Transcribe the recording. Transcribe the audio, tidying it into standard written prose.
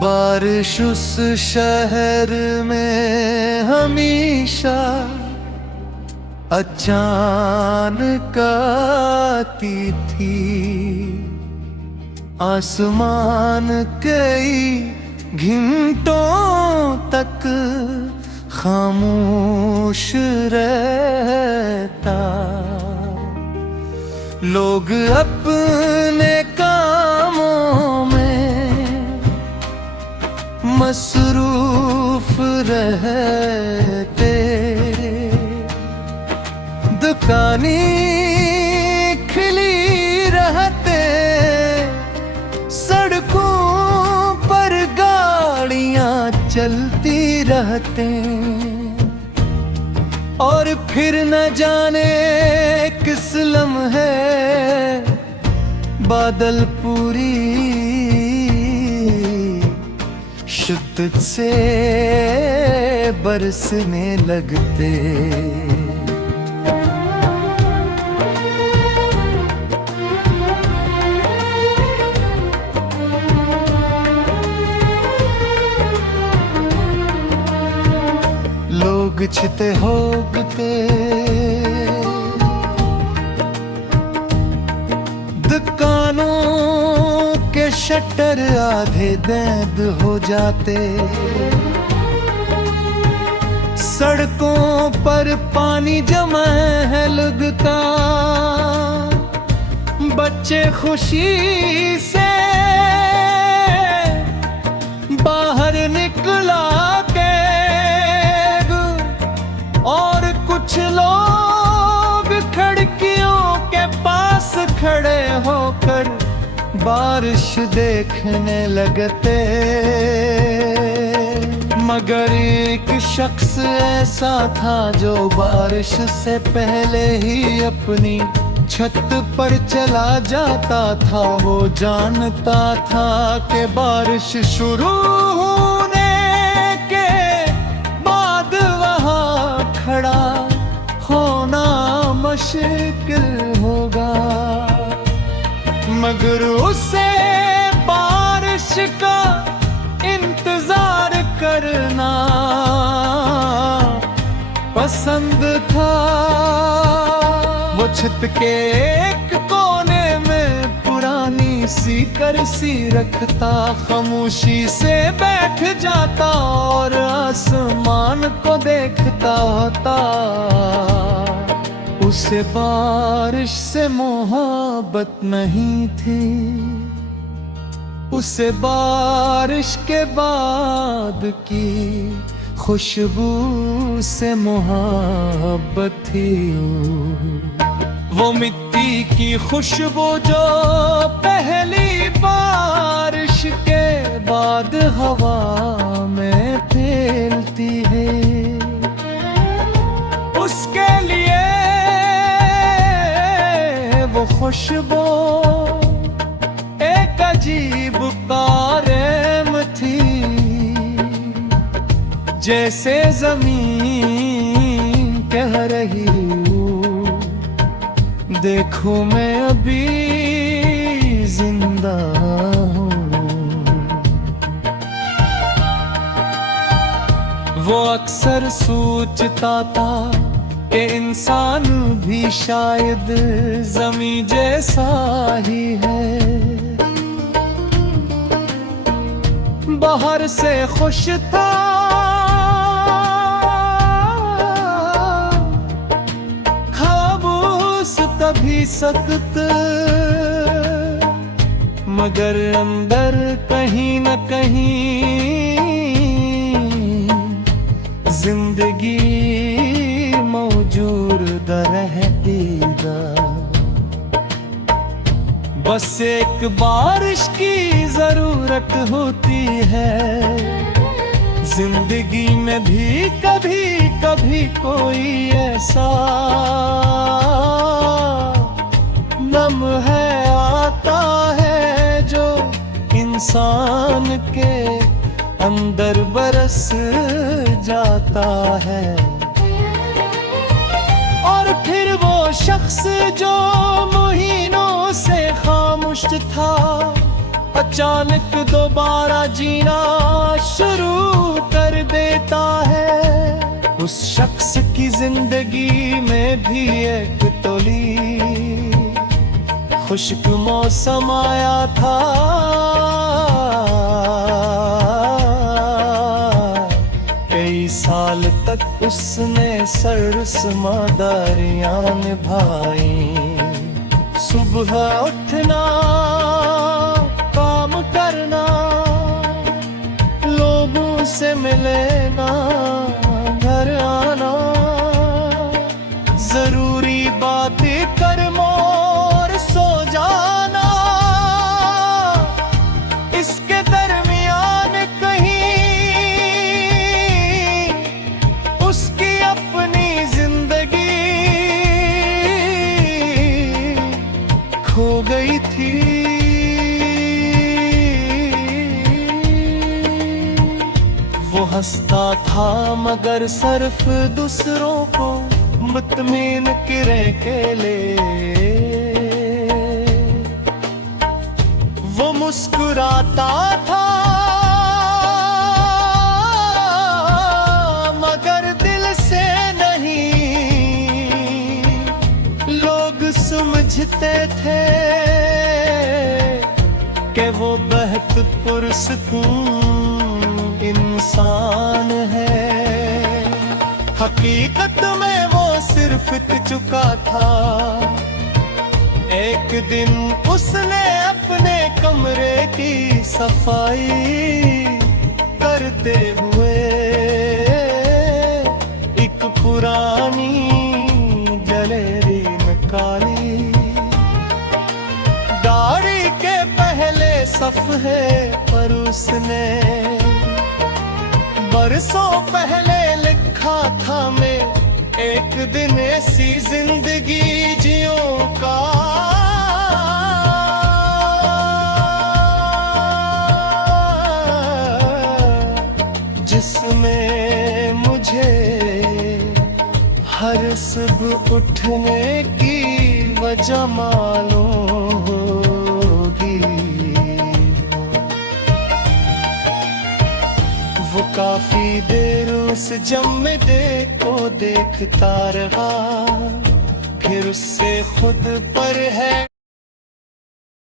बारिश उस शहर में हमेशा अचानक आती थी। आसमान कई घंटों तक खामोश रहता। लोग अपने कामों में मसरूफ रहते। दुकानें खिली रहते, सड़कों पर गाड़ियां चलती रहते। और फिर न जाने किस लम्हे बादल पूरी शिद्दत से बरसने लगते। लोग छिते होगते, दुकानों के शटर आधे बंद हो जाते। सड़कों पर पानी जमा है लगता। बच्चे खुशी से बाहर निकला के, और कुछ लोग खिड़कियों के पास खड़े होकर बारिश देखने लगते। मगर एक शख्स ऐसा था जो बारिश से पहले ही अपनी छत पर चला जाता था। वो जानता था कि बारिश शुरू होने के बाद वहाँ खड़ा होना मुश्किल होगा। मगर उसे बारिश का इंतजार करना पसंद था। वो छत के एक कोने में पुरानी सी कुर्सी रखता, खामोशी से बैठ जाता और आसमान को देखता होता। उसे बारिश से मोहब्बत नहीं थी, उसे बारिश के बाद की खुशबू से मोहब्बत थी। वो मिट्टी की खुशबू जो पहली बारिश के बाद हवा में फैलती है, उसके लिए वो खुशबू एक अजीब कारम थी। जैसे जमीन कह रही हूँ, देखो मैं अभी जिंदा हूँ। वो अक्सर सोचता था कि इंसान भी शायद ज़मीं जैसा ही है। बाहर से खुश था, खामोश तभी सख्त, मगर अंदर कहीं न कहीं जिंदगी मौजूद रहेगा। बस एक बारिश की जरूरत होती है। जिंदगी में भी कभी कभी कोई ऐसा लम्हा आता है जो इंसान के अंदर बरस जाता है। और फिर वो शख्स जो महीनों से खामोश था, अचानक दोबारा जीना शुरू कर देता है। उस शख्स की जिंदगी में भी एक तोली खुश्क मौसम आया था। कई साल तक उसने सरसमादारियां निभाई। सुबह उठना, काम करना, लोगों से मिलना, घर आना, जरूरी बातें कर मोर सो जाना। इसके दरमियान कहीं उसकी अपनी जिंदगी खो गई थी। वो हंसता था मगर सिर्फ दूसरों को मुतमीन करे के लिए। वो मुस्कुराता था मगर दिल से नहीं। लोग समझते थे कि वो बहुत पुरसकून इंसान है। हकीकत में वो सिर्फ चुका था। एक दिन उसने अपने कमरे की सफाई करते हुए एक पुरानी गैलरी निकाली। गाड़ी के पहले सफ़े पर उसने बरसों पहले लिखा था मैं एक दिन ऐसी जिंदगी जियूंगा जिसमें मुझे हर सुबह उठने की वजह मालूम होगी। वो काफी देर उस जम्मदे को देखता रहा, फिर उससे खुद पर है